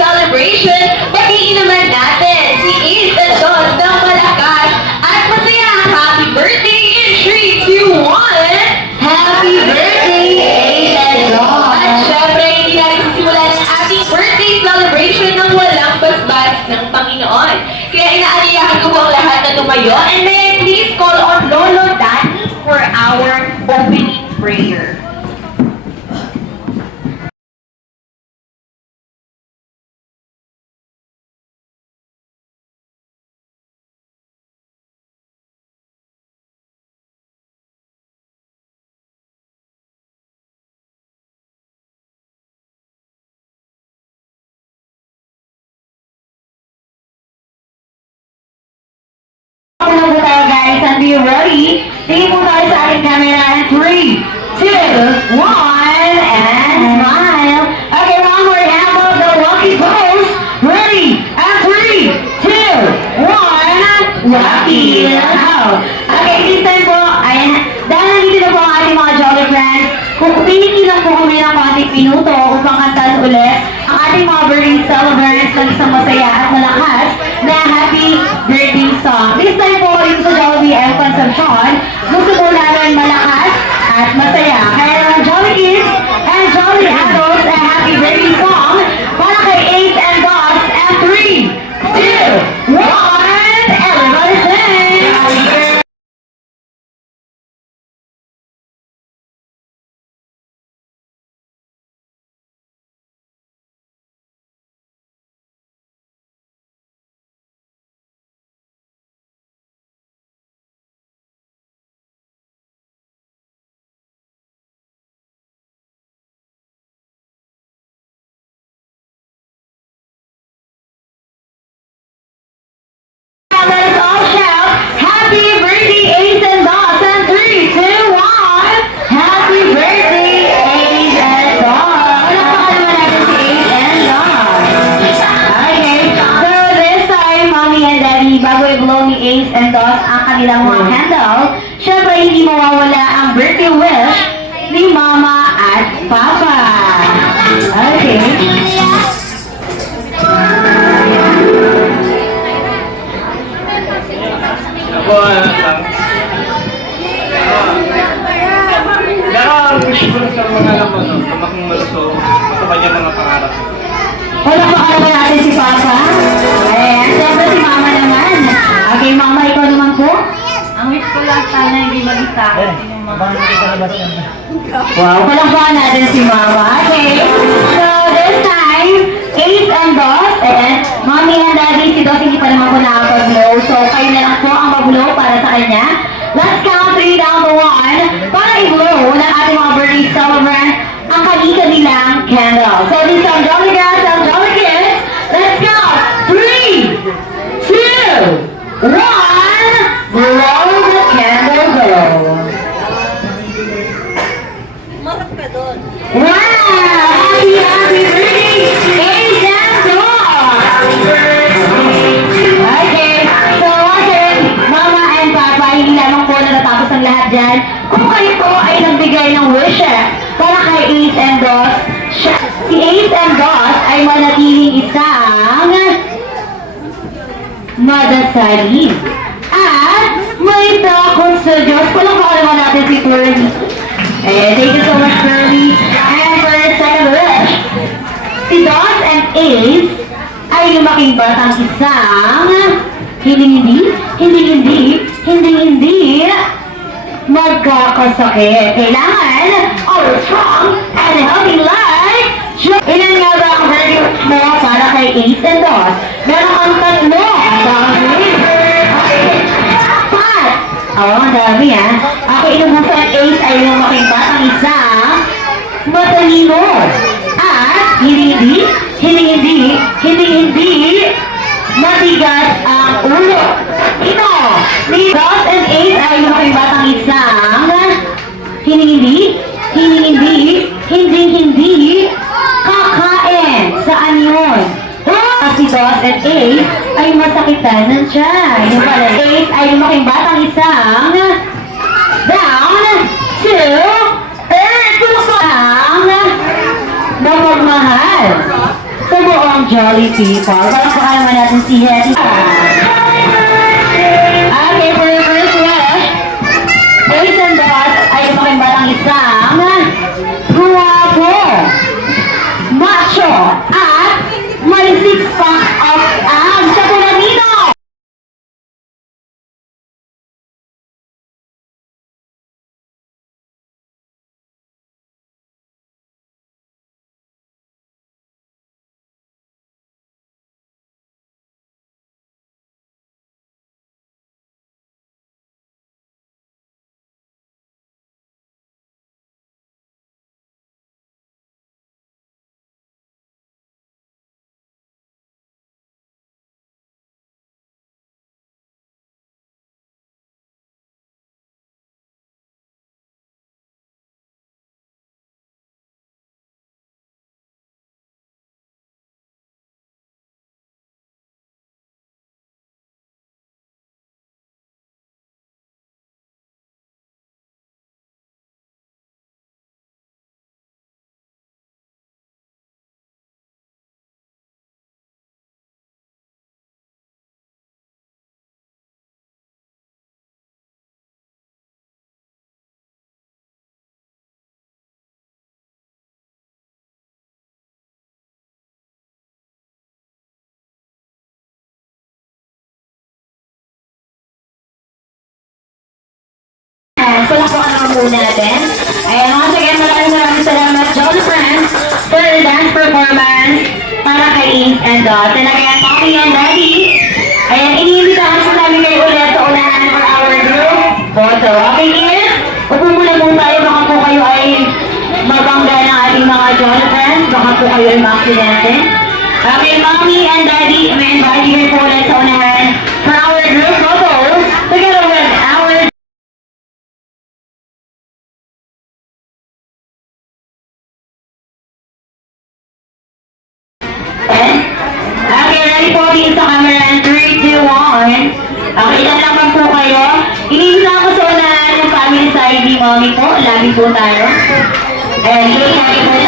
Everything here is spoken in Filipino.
Celebration, batiin naman natin si Ace and Dos ng malakas at masaya. Happy birthday in 3, 2, 1! Happy birthday, Ace and Dos! At syempre, hindi natin sisimulan ang ating birthday celebration ng walang basbas ng Panginoon. Kaya inaaliyahan ko ang lahat na tumayo, and may I please call on Lolo Danny for our opening prayer. Guys, and be ready. Tingin po tayo sa ating camera and 3, 2, 1, and smile. Okay, one more hand of the lucky pose. Ready, and 3, 2, 1, lucky. Okay, this time po, ayan, dahil nandito na po ang ating mga jolly friends, pumili lang po kami ng konting minuto upang kantahan ulit ang ating mga birthday celebrants ng isang masaya at malakas na happy birthday song. This time po, dito sa Jollibee and Consumption, gusto po namin malakas at masaya. Kaya naman Jolly Kids and Jolly Adults, a happy birthday song para kay Ace and Dos. And 3, 2, 1, everybody sing! Let us all shout, happy birthday, Ace and Dos. And 3, 2, 1, happy birthday, Ace and Dos. Ano naman natin si Ace and Dos? Okay, so this time, Mommy and Daddy, bago i-blow ni Ace and Dos ang kanilang mga candle, syempre hindi mawawala ang birthday wish ni Mama at Papa. Okay. Ako, ang wish ko sa mga naman, tumakong malusog, ito kanya mga pangarap. Wala pa ka naman natin si Papa. Ayan, siyempre si Mama naman. Okay, Mama, ikaw naman po? Ang wish ko lang sana hindi mag-isa. Yung mga Wow, palakpakan natin si Mama. Okay, so this time, Ace and Dos, and Mommy and Daddy, si Dos hindi pa naman po nakapag-blow. So, kayo na lang po ang mag-blow para sa kanya. Let's count 3 down to 1 para i-blow ng ating mga birthday celebrant ang kanilang candle. So, these are Jolly Girls and Jolly Kids. Let's go! 3, 2, 1, blow the candle go. Wow! Happy, happy birthday! Ace and Dos! Okay, so once again, Mama and Papa, hindi lamang po na natapos ang lahat dyan. Kung kayo po ay nagbigay ng wishes para kay Ace and Dos, si Ace and Dos ay manatiling isang madasalin at may takot sa Diyos. Palakpakan naman natin si Pearly. Thank you so much, Pearly. And for the second wish, si Dos and Ace ay lumaking batang isang hindi magkakasakit. Kailangan all strong and healthy life. Ilan nga ba ang birthday mo para kay Ace and Dos? Meron kang tatlo. Apat. Ang dami Okay, inubusan Ace ay lumaking batang isang matalino. At hindi matigas ang ulo. Ito, ni Ross and Ace ay yung aking batang isang hindi kakain. Saan yun? Si Ross and Ace ay masakitan ng tiyan. Yung pala, Ace ay yung aking batang isang down to earth. Ang mapagmahal sa buong Jolly People. Palakpakan naman natin si Hetty. Okay, for your first wish, Ace and Ross ay yung aking batang isang guwapo, macho, at may six-pack of abs sa Pulanino. Palakpakan naman muna natin. Ayan, once again, maraming salamat, Jolly Friends, for the dance performance para kay Ace and Dot. And again, Mommy and Daddy, ayan, iniimbitahan po namin kayo ulit sa unahan for our group photo. Okay, Ace? Upo muna tayo, baka po kayo ay mabangga ng ating mga Jolly Friends, baka po kayo ay ma-aksidente. Okay, Mommy and Daddy, may invite kayo po ulit sa unahan for our group photo together with our okay, ready po din sa camera and 3, 2, 1. Okay, ilan naman po kayo. Iniisa ko sa unahan yung family side ni Mommy po. Lagi po tayo. And good morning po